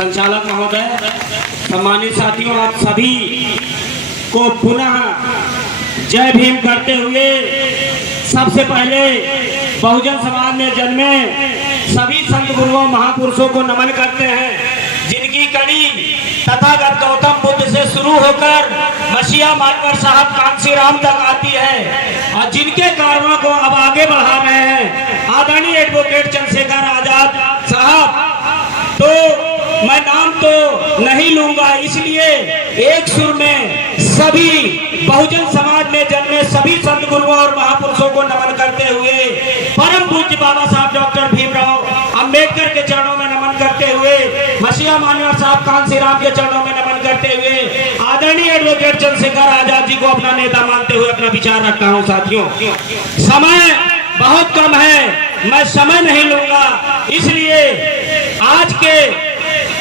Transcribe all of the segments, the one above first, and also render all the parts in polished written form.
संचालक महोदय, सम्मानित साथियों, आप सभी को पुनः जय भीम करते हुए सबसे पहले बहुजन समाज में जन्मे सभी संत गुरुओं महापुरुषों को नमन करते हैं, जिनकी कड़ी तथागत गौतम बुद्ध से शुरू होकर मसीहा मानवर साहब कांसी राम तक आती है और जिनके कार्यों को अब आगे बढ़ा रहे हैं आदरणीय एडवोकेट चंद्रशेखर आजाद साहब। तो मैं नाम तो नहीं लूंगा, इसलिए एक सुर में सभी बहुजन समाज में जन्मे सभी संत गुरुओं और महापुरुषों को नमन करते हुए परम पूज्य बाबा साहब डॉक्टर भीमराव अंबेडकर के चरणों में नमन करते हुए मसीहा मानवर साहब कांसी राम के चरणों में नमन करते हुए आदरणीय एडवोकेट चंद्रशेखर आजाद जी को अपना नेता मानते हुए अपना विचार रखता हूं। साथियों, समय बहुत कम है, मैं समय नहीं लूंगा, इसलिए आज के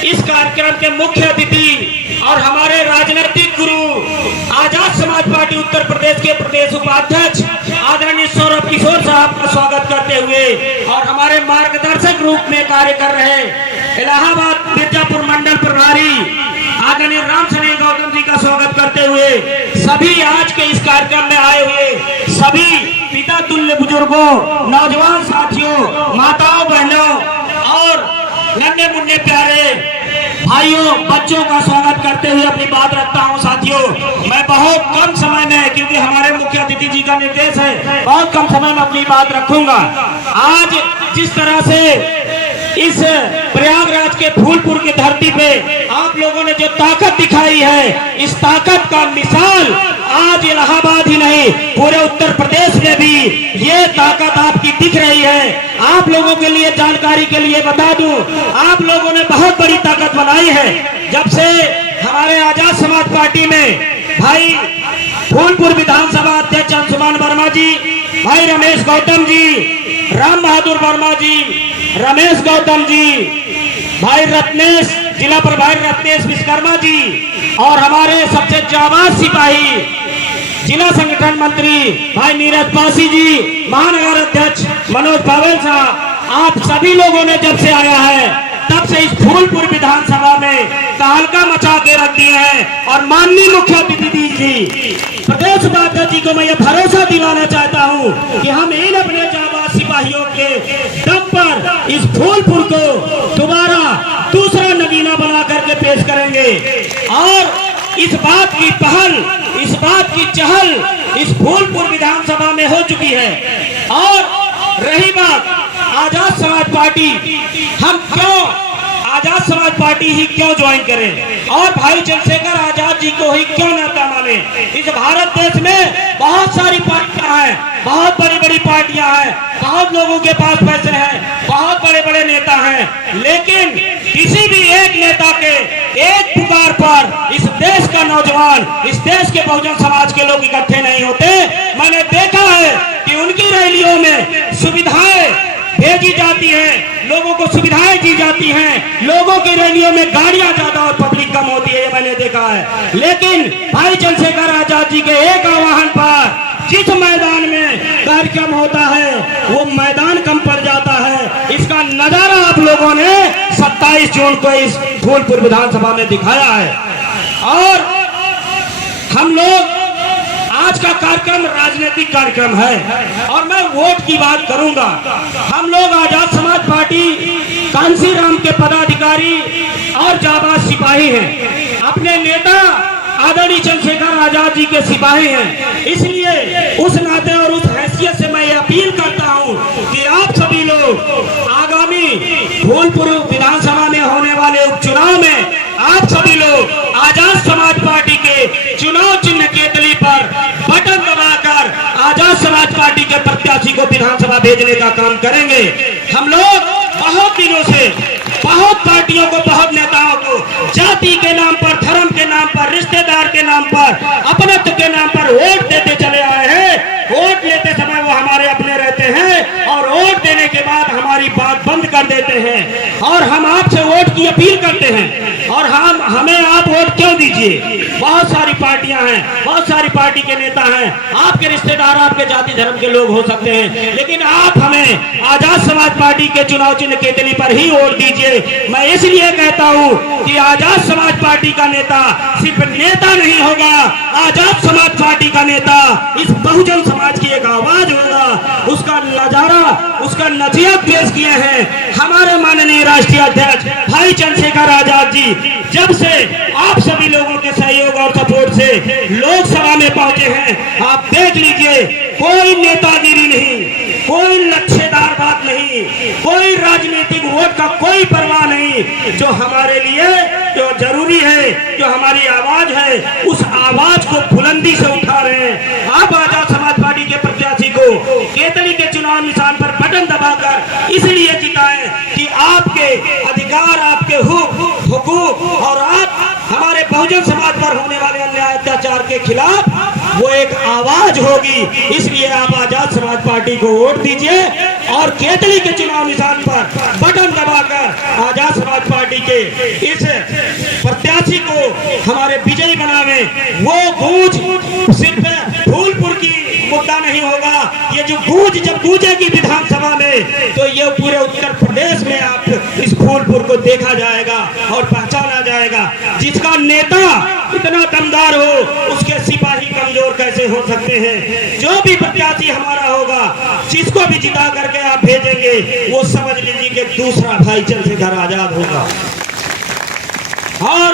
इस कार्यक्रम के मुख्य अतिथि और हमारे राजनीतिक गुरु आजाद समाज पार्टी उत्तर प्रदेश के प्रदेश उपाध्यक्ष आदरणीय सौरभ किशोर साहब का स्वागत करते हुए और हमारे मार्गदर्शक रूप में कार्य कर रहे इलाहाबाद मिर्जापुर मंडल प्रभारी आदरणीय राम सनेह गौतम जी का स्वागत करते हुए सभी आज के इस कार्यक्रम में आए हुए सभी पिता तुल्य बुजुर्गों, नौजवान साथियों, माताओं, बहनों और नन्हे मुन्ने प्यारे भाइयों, बच्चों का स्वागत करते हुए अपनी बात रखता हूं। साथियों, मैं बहुत कम समय में, क्योंकि हमारे मुख्य अतिथि जी का निर्देश है, बहुत कम समय में अपनी बात रखूंगा। आज जिस तरह से इस प्रयागराज के फूलपुर की धरती पे आप लोगों ने जो ताकत दिखाई है, इस ताकत का मिसाल आज इलाहाबाद ही नहीं पूरे उत्तर प्रदेश में भी ये ताकत आपकी दिख रही है। आप लोगों के लिए जानकारी के लिए बता दूं, आप लोगों ने बहुत बड़ी ताकत बनाई है। जब से हमारे आजाद समाज पार्टी में भाई फूलपुर विधानसभा अध्यक्ष अंशुमान वर्मा जी, भाई रमेश गौतम जी, राम बहादुर वर्मा जी, रमेश गौतम जी, भाई रत्नेश, जिला प्रभारी रत्नेश विश्वकर्मा जी और हमारे सबसे जाबाज सिपाही जिला संगठन मंत्री भाई नीरज पासी जी, महानगर अध्यक्ष मनोज पावेल साहब, आप सभी लोगों ने जब से आया है तब से इस फूलपुर विधानसभा में तहलका मचा के रख दिए हैं। और माननीय मुख्य अतिथि जी, प्रदेश उपाध्यक्ष जी को मैं ये भरोसा दिलाना चाहता हूं कि हम इन अपने जाबाज सिपाहियों के दम पर इस फूलपुर को दोबारा दूसरा नगीना बना करके पेश करेंगे। और इस बात की पहल, इस बात की चहल इस फूलपुर विधानसभा में हो चुकी है। और रही बात आजाद समाज पार्टी, हम क्यों आजाद समाज पार्टी ही क्यों ज्वाइन करें और भाई चंद्रशेखर आजाद जी को ही क्यों नेता माने। इस भारत देश में बहुत सारी पार्टियां हैं, बहुत बड़ी बड़ी पार्टियां हैं, बहुत लोगों के पास पैसे हैं, बहुत बड़े बड़े नेता हैं, लेकिन किसी भी एक नेता के एक पुकार पर इस देश का नौजवान, इस देश के बहुजन समाज के लोग इकट्ठे नहीं होते। मैंने देखा है कि उनकी रैलियों में सुविधाएं भेजी जाती हैं, लोगों को सुविधाएं दी जाती हैं, लोगों की रैलियों में गाड़ियां ज्यादा और पब्लिक कम होती है, ये मैंने देखा है। लेकिन भाई चंद्रशेखर आजाद जी के एक आह्वान पर जिस मैदान में कार्यक्रम होता है वो मैदान कम पड़ जाता है। इसका नजारा आप लोगों ने 27 जून को इस फूलपुर विधानसभा में दिखाया है। और हम लोग आज का कार्यक्रम राजनीतिक कार्यक्रम है और मैं वोट की बात करूंगा। हम लोग आजाद समाज पार्टी कांसी राम के पदाधिकारी और जाबाज सिपाही हैं, अपने नेता आदरणीय चंद्रशेखर आजाद जी के सिपाही हैं। इसलिए उस नाते और उस हैसियत से मैं ये अपील करता हूं कि आप सभी लोग आगामी फूलपुर विधानसभा में होने वाले उपचुनाव में आप सभी लोग आजाद समाज पार्टी के चुनाव चिन्ह केतली पर बटन दबाकर आजाद समाज पार्टी के प्रत्याशी को विधानसभा भेजने का काम करेंगे। हम लोग बहुत दिनों से बहुत पार्टियों को, बहुत नेताओं को जाति के नाम पर, धर्म के नाम पर, रिश्तेदार के नाम पर, अपनत्व के नाम पर वोट देते चले आए हैं। वोट लेते समय वो हमारे अपने रहते हैं और वोट देने के बाद हमारी बात बंद कर देते हैं। और हम आपसे वोट की अपील करते हैं और हम हमें आप वोट क्यों दीजिए? बहुत सारी पार्टियां हैं, बहुत सारी पार्टी के नेता हैं, आपके रिश्तेदार, आपके जाति धर्म के लोग हो सकते हैं, लेकिन आप हमें आजाद समाज पार्टी के चुनाव चिन्ह केतली पर ही वोट दीजिए। मैं इसलिए कहता हूं कि आजाद समाज पार्टी का नेता सिर्फ नेता नहीं होगा, आजाद समाज पार्टी का नेता इस बहुजन समाज की एक आवाज होगा। उसका नजारा, उसका नसीहत पेश किए हैं हमारे माननीय राष्ट्रीय अध्यक्ष भाई चंद्रशेखर आजाद जी। जब से आप सभी लोगों के सहयोग और सपोर्ट से लोकसभा में पहुंचे हैं, आप देख लीजिए, कोई नेतागिरी नहीं, कोई लक्ष्यदार बात नहीं, कोई राजनीतिक वोट का कोई परवाह नहीं। जो हमारे लिए जो जरूरी है, जो हमारी आवाज है, उस आवाज को बुलंदी से उठा रहे हैं। आप आजाद समाज पार्टी के प्रत्याशी को केतली के चुनाव निशान पर बटन दबाकर इसलिए जिताएं कि आपके अधिकार, आपके हुकूक और आप हमारे बहुजन समाज पर होने वाले अन्याय अत्याचार के खिलाफ वो एक आवाज होगी। इसलिए आप आजाद समाज पार्टी को वोट दीजिए और केतली के चुनाव निशान पर बटन दबाकर आजाद समाज पार्टी के इस प्रत्याशी को हमारे विजयी बनावे। वो गूंज सिर्फ फूलपुर की मुद्दा नहीं होगा, ये जो गूंज जब गूंजेगी विधानसभा में तो ये पूरे उत्तर प्रदेश में आप इस फूलपुर को देखा जाएगा और पहचाना जाएगा। जिसका नेता इतना दमदार हो, उसके सिपाही कमजोर कैसे हो सकते हैं? जो भी प्रत्याशी हमारा होगा, जिसको भी जिता करके आप भेजेंगे, वो समझ लीजिए कि दूसरा भाई चंद्रशेखर आजाद होगा। और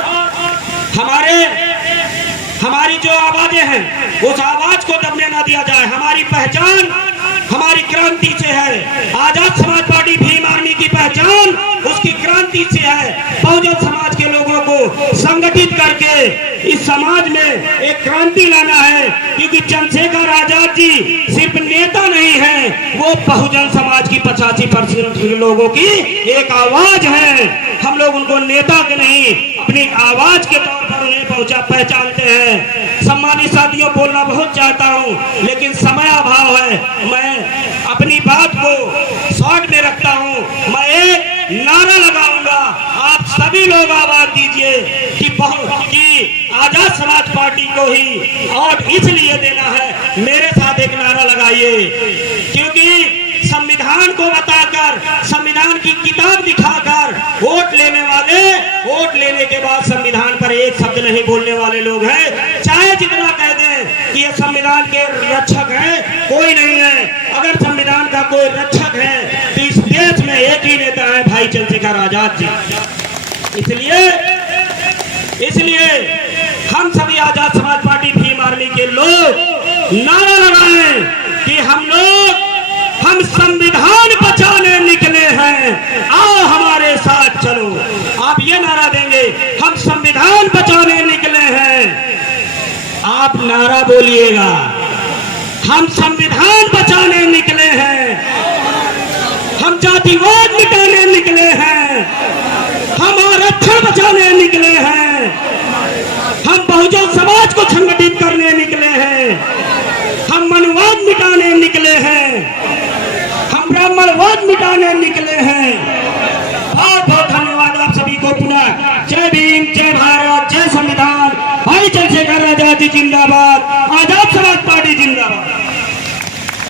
हमारी जो आवाजें हैं, उस आवाज को दबने ना दिया जाए। हमारी पहचान हमारी क्रांति से है। आजाद समाज पार्टी भीम आर्मी की पहचान उसकी क्रांति से है। बहुजन समाज के लोगों को संगठित करके इस समाज में एक क्रांति लाना है, क्योंकि चंद्रशेखर आजाद जी सिर्फ नेता नहीं है, वो बहुजन समाज की 85% लोगों की एक आवाज है। हम लोग उनको नेता के नहीं, अपनी आवाज के तौर पर उन्हें पहचानते हैं। सम्मानित साथियों, बोलना बहुत चाहता हूं, लेकिन समय अभाव है। मैं अपनी बात को शॉर्ट में रखता हूं। मैं एक नारा लगाऊंगा, आप सभी लोग आवाज दीजिए कि आजाद समाज पार्टी को ही और इसलिए देना है। मेरे साथ एक नारा लगाइए, क्योंकि संविधान को बताकर, संविधान की किताब दिखाकर वोट लेने वाले, वोट लेने के बाद संविधान पर एक शब्द नहीं बोलने वाले लोग हैं। चाहे जितना कह दें कि ये संविधान के रक्षक हैं, कोई नहीं है। अगर संविधान का कोई रक्षक है तो इस देश में एक ही नेता है, भाई चंद्रशेखर आजाद जी। इसलिए हम सभी आजाद समाज पार्टी भीम आर्मी के लोग नारा लगाएं कि हम संविधान बचाने निकले हैं, आओ हमारे साथ चलो। आप ये नारा देंगे, हम संविधान बचाने निकले हैं। आप नारा बोलिएगा, हम संविधान बचाने निकले हैं, हम जातिवाद मिटाने निकले हैं, हम आरक्षण बचाने निकले हैं, हम बहुजन समाज को संगठित करने निकले हैं, हम मनुवाद मिटाने निकले हैं, हम ब्राह्मणवाद मिटाने निकले हैं। बहुत बहुत धन्यवाद आप सभी को। पुनः जय भीम, जय भारत, जय संविधान। भाई चंद्रशेखर आजाद जी जिंदाबाद। आजाद